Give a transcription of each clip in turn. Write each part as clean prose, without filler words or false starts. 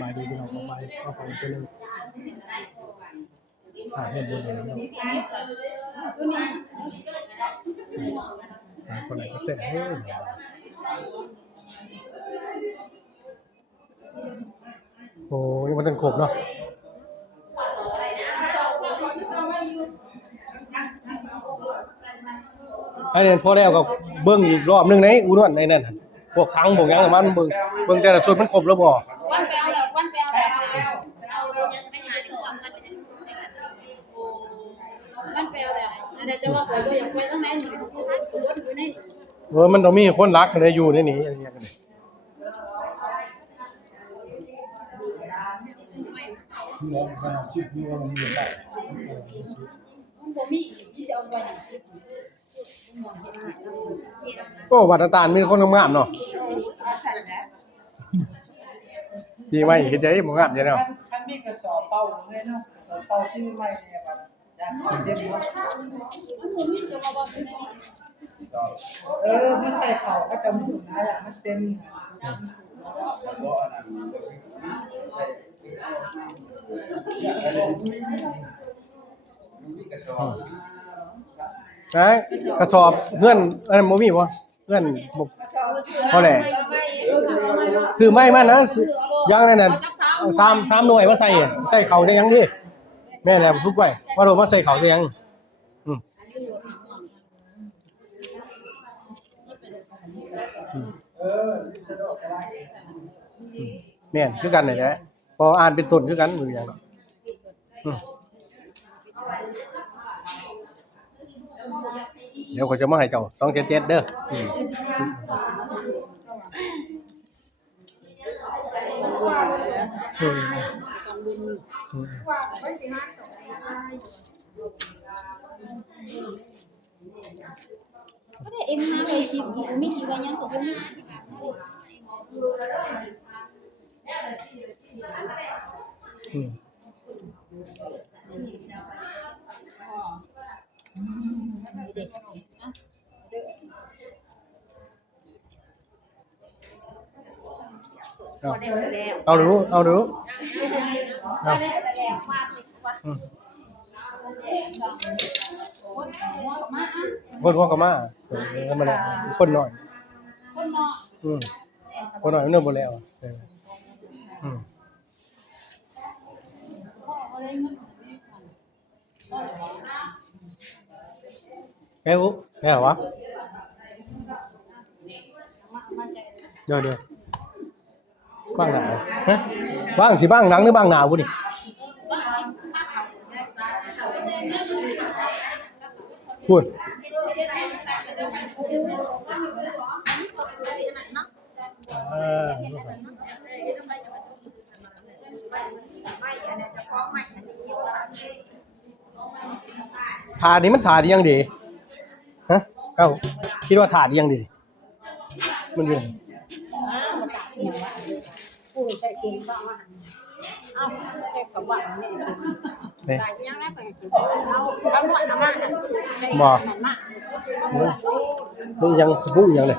มาดีพี่น้องเข้าไปก็คงจะเลยเห็นบนเลยเนาะคนไหนก็เสร็จโอ้ยมันเป็นขบเนาะไอ้เนี่ยพอแล้วก็เบิ้งอีกรอบนึงในอุดรในนั่นพวกทั้งพวกยังมันเบิ้งแต่ละส่วนมันครบแล้วบ่วันแปลแล้ววันแปลแล้วไม่หาถึงความมันเป็นวันแปลแล้วแต่จะว่าไปอยากไปทั้งไหนหนูที่ท่านอยู่บนอยู่ในนี่มันต้องมีคนรักกันอยู่ในนี้อะไรอย่างเงี้ยกันโอ้วัดตาลมีคนงามๆเนาะดีไหมเห็นใจมึงงามจังเนาะท่านมีกระสอบเป่าเลยเนาะกระสอบเป่าชื่อใหม่เนี่ยครับอยากเก็บเนาะมันใส่เข่าก็จะไม่ถึงนะมันเต็มกระสอบเพื่อนอะไรโมมี่วะเพื่อนเท่าไหร่คือไม่มันนะยังนั่นน่ะสามหน่วยมาใส่เขาจะยังดิแม่แหละทุกไว้ว่าเรามาใส่เขาจะยังแม่นคือกันนี่แหละพออ่านเป็นต้นคือกันมืออย่างเนาะเดี๋ยวเขาจะมาให้เจ้า277เด้อก็ได้เอ็มมาไปสิไม่กี่วันยังตกลงมาเอาดูคนหัวกระมามาแล้วคนหน่อยคนหน่อยเนิ่มหมดแล้วแกวุ้แกเหรอวะเดี๋ยวบ้างหนาฮะบ้างสิบ้างหนังหรือบ้างหนาวกูนี่พูดถาดนี้มันถาดยังดีฮะเอ้าคิดว่าถาดยังดีมันอยู่กูไปกินบ้างเอาแค่กับว่าเนี่ยกินยังได้ไปกินเอาหน่อยนะมาบ่มึงยังพูดยังเลย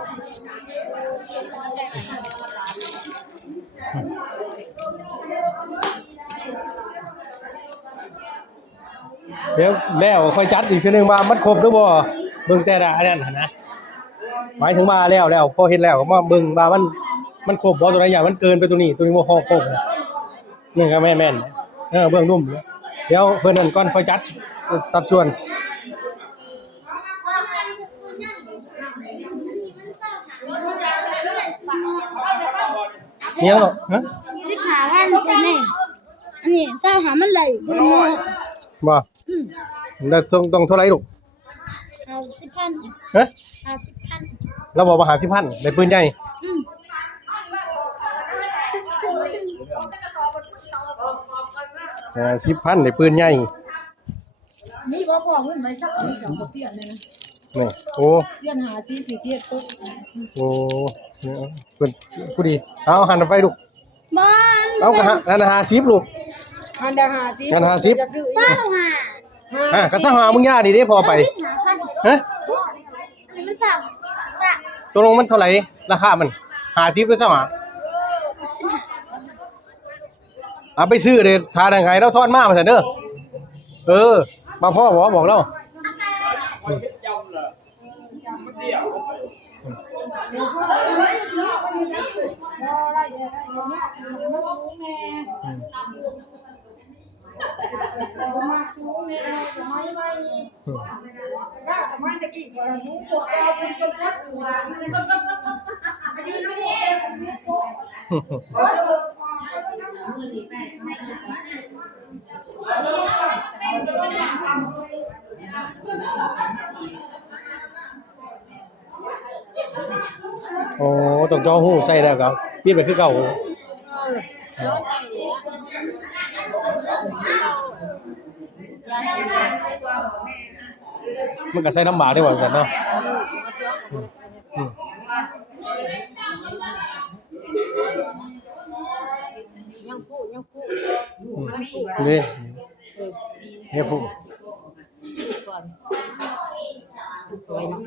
เดี๋ยวแล้วค่อยจัดอีกทีนึงมามันครบหรือบ่เบิ่งแต่ละอันนั้นนะหมายถึงมาแล้วพอเห็นแล้วก็มาเบิ่งว่ามันครบบ่ตัวใดอย่างมันเกินไปตัวนี้บ่พอครบนี่ก็แม่นเบื้องนุ่มเดี๋ยวเพิ่นนั่นก่อนค่อยจัดสัดส่วนเนี่ยเหรอฮะ15,000ตัวนี้อันนี้25มันเลยบ่แล้วต้องเท่าไหร่ลูก50,000ฮะ50,000เราบอกว่า50,000ได้ปืนใหญ่10,000ได้ปืนใหญ่มีบ่พอเงินไม่สักทีกับบ่เปลี่ยนเลยนะนี่โอ้เปลี่ยน50สิเสียตุ๊กโอ้เพิ่นผู้ดีเอาหันไปลูกบ่เอาก็หัน50ลูกหันได้50หัน50ก็ซะหามึงย่าดีเด้พอไปฮะอันนี้มันสั่งตกลงมันเท่าไหร่ราคามัน50หรือซะหา เอาไปซื้อเด้ทาดังไห้เราทอดมาซั่นเด้อเออมาพ่อบอกเรา โอ้ต้องจ่อหูใส่แล้วก็ปิดไปคือเก่ามันก็ใส่น้ำหมาได้บ่ซั่นเนาะอืม ยังพูด นี่เนี่ยผู้ ก่อนสวยเนาะ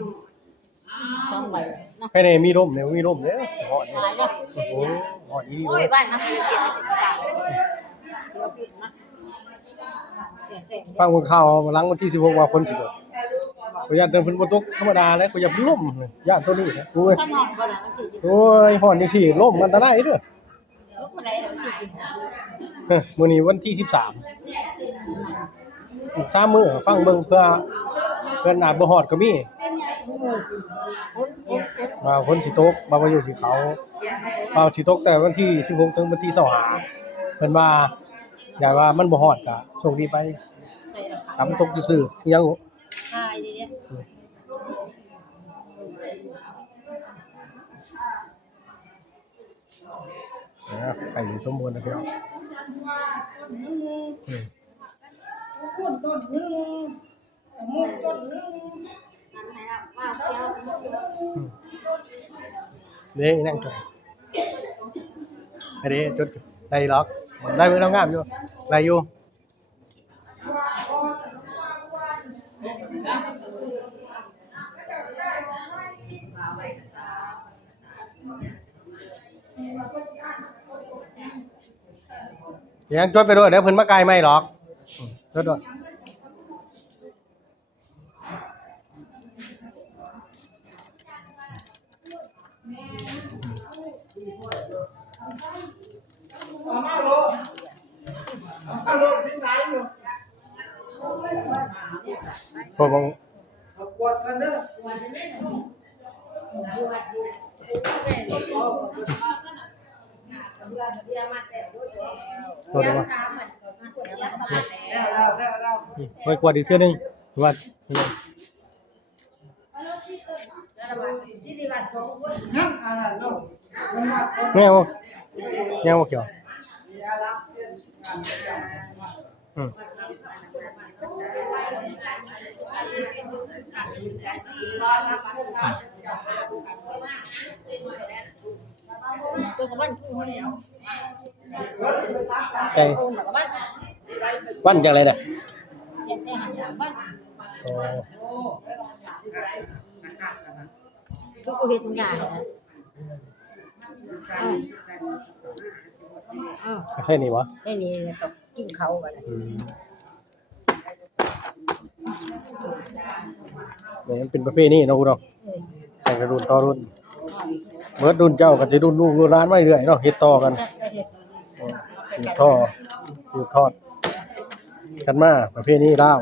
ต้องไปนะ ภายในมีร่มเนี่ยมีร่มเด้อฮอด ตายแล้ว โอ้โหฮอดอีนี่ โอ้ย เด้อ บ้านน้ำเก็บเราปิดนะเสียง ฟังเบิ่งข่าวหลังวันที่16ว่าฝนสิตกก็ย่านเติมเพิ่นบ่ตกธรรมดาเลยก็อย่าเพิ่นล่มย่านตัวนี้นะโอ้ย ถ้านอนก็ได้มันสิ โอ้ยฮ้อนจังซี่ล่มอันตรายเด้อ ลุกมาได้มันสิกิน มื้อนี้วันที่13อีก3มื้อฟังเบิ่งเพื่อเพิ่นอาจบ่ฮอดก็มีว่าฝนสิตกว่าอยู่สิเขาว่าสิตกแต่วันที่16ถึงวันที่25เพิ่นว่าอย่าว่ามันบ่ฮอดก็โชคดีไปถ้ามันตกซื่อๆอิหยัง ตายดิเนี่ย ไปสมบูรณ์นะพี่น้องนี่นั่งจอยอันนี้จุดได้ล็อกได้มือน้องงามอยู่ได้อยู่ยังจดไปด้วยเดี๋ยวเพิ่นมาไกลไม่หรอกจดด้วยพวกมึง กวดกันเด้อ พวกมึงไปกวดอีกเทื่อนึงวัด นั่งอันนั้นเนาะมันมาคน แง่วแง่วเขียวอืม ตัวของบ้านคู่เขาแล้ว ไอ้ คู่ของบ้าน วันจังไรเนี่ย เห็นแต่หันบ้าน โอ้ คือกูเห็นงานนะใช่นี่วะ ไม่นี่ก็กินเขากัน อืมเนี่ยมันเป็นประเภทนี้เนาะคุณเนาะแต่งกระรุ่นต่อรุ่นเมื่อรุ่นเจ้าก็สิรุ่นลูกรุ่นหลานมาเรื่อยๆเนาะเฮ็ดต่อกันสืบทอดสืบทอดกันมาประเภทนี้ลาว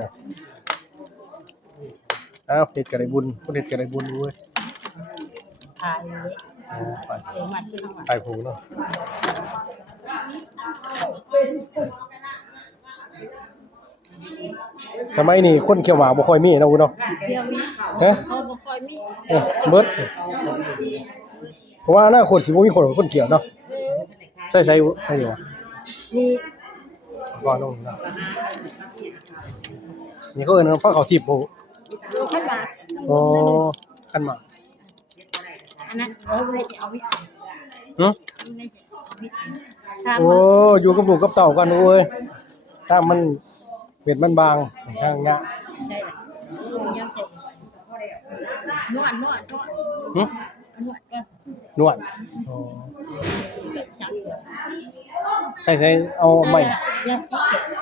อ้าวเฮ็ดก็ได้บุญคนเฮ็ดก็ได้บุญเว้ย ถ่ายเลย ไป เสียงมันขึ้นมา ไปผูเนาะสมัยนี้คนเขียวหวานบ่ค่อยมีเนาะคุณเนาะ เที่ยวมี ฮะ เขาบ่ค่อยมี เบิดเพราะว่าอนาคตสิบ่มีคนเกี่ยวเนาะใช่อยู่วะ นี่ ก่อนลงนะนี่เขาเอิ้นว่าเขาทิพย์บ่ ดูขั้นมา อ๋อคันมา อันนั้นเขาเลยเอาวิธี หึ เลยเอาวิธีถาม โอ้อยู่กับลูกกับเต่ากันโอ้ยถ้ามันเป็ดมันบางทางงะ ได้ละยังเสร็จนวด หึ นวดก็ นวดอ๋อ แบบช้ ใส่เอาใหม่ ยาสีเขียว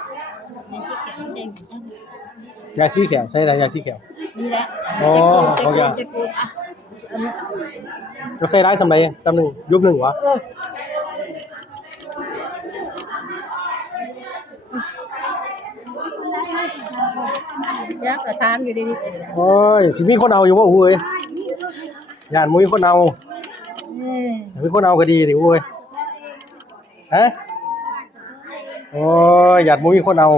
ในที่เขียวใช่ไหม ยาสีแขวใส่อะไรยาสีแขว นี่แหละ อ๋อเขาอยาก จะกูอ่ะ เราใส่ได้สำไรสำหนึ่งยุบหนึ่งวะ ยักษ์กระทามอยู่ดี โอ้ยสิมีคนเอาอยู่ว่าโอ้ยญาติมุ้ยคนเอา ๆ มีคนเอาก็ดีดิโอ้ยฮะโอ้ยญาติมุ้ยคนเอา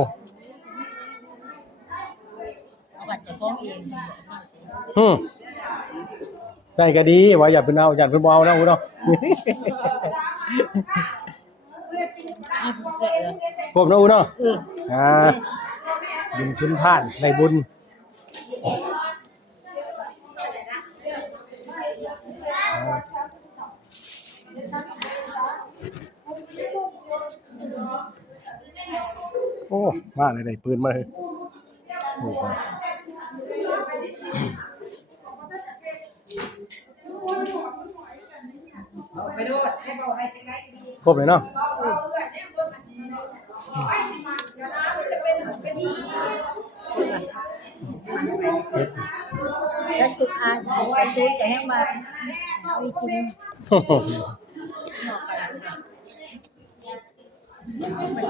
เอาบัตรจะฟ้องเอง ได้ก็ดีว่าอย่าเพิ่นเอาญาติเพิ่นบ่เอานะอู้เนาะ เอาผมเลยเหรอ ครบนะอู้เนาะ เออ อ่าบุญชุนท่านในบุญโอ้มาเลยได้ปืนมาเลยโอ้โหครบเลยเนาะ แล้วจุดอ่านไปซื้อจะให้มาเอาไปกิน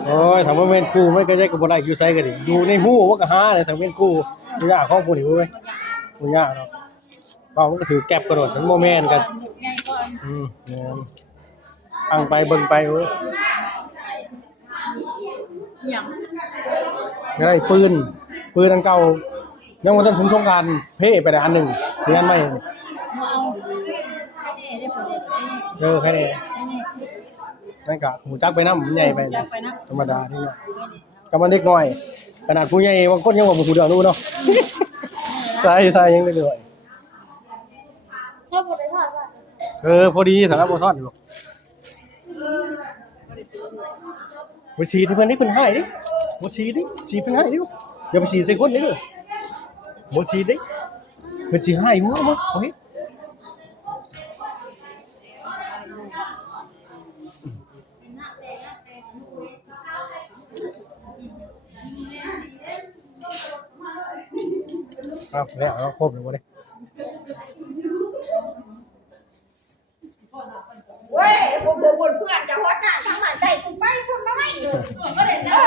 โอ้ยถามว่าแม่นกูไม่ก็ได้ก็บ่ได้อยู่ไสก็ดิอยู่ในหูว่าก็หาเลยถ้าแม่นกูบ่ยากของกูนี่เว้ยบ่ยากเนาะเป้ามันก็ถือแก็บกระโดดมันบ่แม่นกัน ไงก่อน แม่นฟังไปเบิ่งไปเว้ย อย่าง ได้ปืนอันเก่ายังบ่ทันถึงสงกรานต์เพ่ไปได้อันหนึงเรียนใหม่ มาเอาให้แน่ได้ผลเลย แค่นี้ ให้แน่ นั่นก็หูจักไปนำมันใหญ่ไป จะไปนะ ธรรมดานี่เนาะก็มันเด็กน้อยขนาดผู้ใหญ่บางคนยังบ่ฮู้เรื่องนู้นเนาะ ใส่ยังได้ด้วย ชอบหมดเลยทอดว่า พอดีสำหรับบ่ทอดอยู่หรอกบ่ฉีดให้เพิ่นได้เพิ่นให้ดิบ่ฉีดดิฉีดเพิ่นให้ดิอย่าไปฉีดใส่คนเด้อบ่ฉีดดิเพิ่นสิให้หัวบ่โอ้ยครับแล้วเราครบแล้วบ่ได้ เว้ยผมบนเพื่อนจะฮอดหน้าทางบ้านใต้คุณไปคุณมาไม่ก็เด่นนะ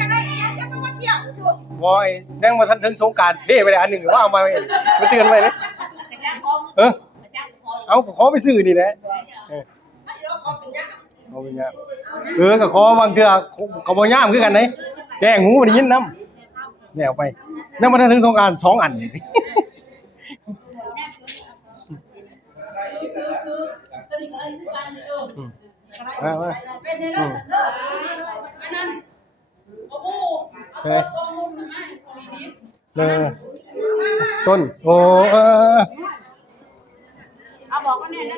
ยังไงจะมาว่าเกี่ยวอยู่ บ่ไอ้ยังบ่ทันถึงสงกรานต์เด้ไปได้อันหนึงว่าเอามาไปซื้อกันไว้เด้ กระจ้างพอ เออก ระจ้างพอ เอาขอไปซื้อนี่แหละเออ ไม่รู้พอเป็นยัง เอาไปยามก็ขอบางเทื่อก็บ่ยามคือกันเด้แจ้งหูมันได้ยินนำแล้วไปยังบ่ทันถึงสงกรานต์2อันนี่ มามาต้นโอ้เอาบอกว่าแน่นะ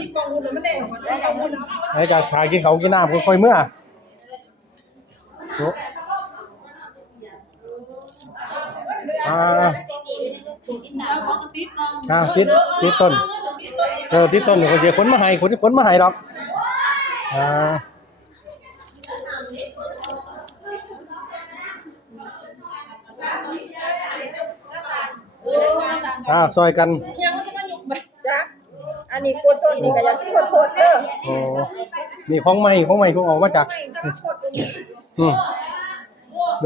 นี่ปองหุ่นมันเด้งแล้วเราหุ่น ให้จากถ่ายกินเขาวกินน้ำค่อยๆเมื่อโอ้ติดต้นติดต้นเขาจะขนมาให้ขนมาให้ดอกซอยกัน จ้ะอันนี้โคตรต้นนี่ก็อย่างที่โคตรเด้อ โอ้นี่ของใหม่เพิ่งออกมาจาก ไม่ก็โคตรตัวนี้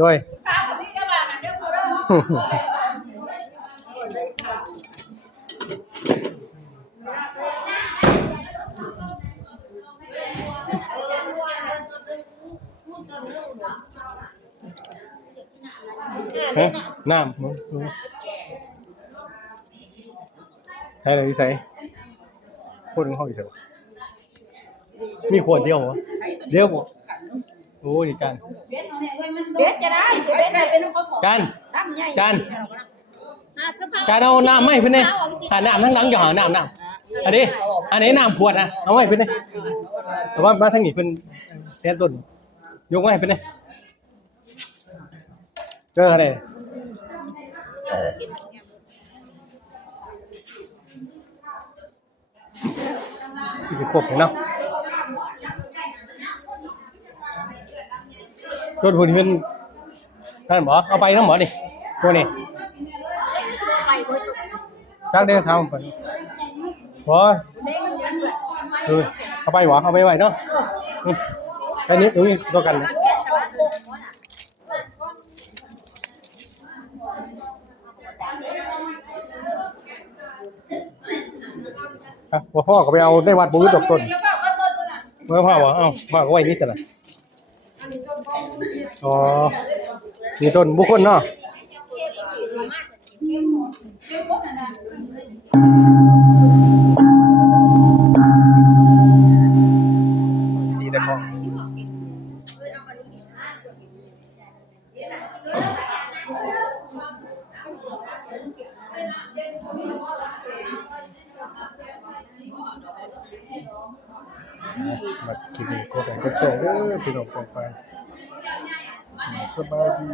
ด้วย ตามนี่ก็ว่ามันเด้อเด้อ ฮะน้ำใช่เลยพี่ใส่ขวดของเขาอีกใส่มีขวดเดียวเหรอเดียวบ่โอ้ยจาน เบ็ดจะได้จะเบ็ดได้เป็นของ จาน ตั้มใหญ่ จานเอาน้ำไม่เพิ่นนี่น้ำทั้งหลังอย่าหาน้ำอันนี้น้ำขวดนะเอาไว้เพิ่นนี่แต่ว่ามาทางนี้เพิ่นแทนต้นยกไว้เพิ่นนี่เจออะไร กินเนี่ย ที่สิครบเนาะรถหุ่นเพิ่นนั่นบ่เอาไปนำบ่นี่ตัวนี้ ไปเบิด จักเด้อทำเพิ่นบ่ เด้งมันเยอะด้วย เอาไปบ่เอาไปไว้เนาะอันนี้ตรงนี้ตัวกันนะบ่พ่อก็ไปเอาได้วัดบ่อึดดอกต้นบ่พ่อบ่เอ้าพ่อก็ไว้นี่ซะล่ะอ๋อนี่ต้นบุคคลเนาะดีแต่ของบัดทีนี้ก็เป็นก็โตเด้อพี่น้องปองไปสบายดี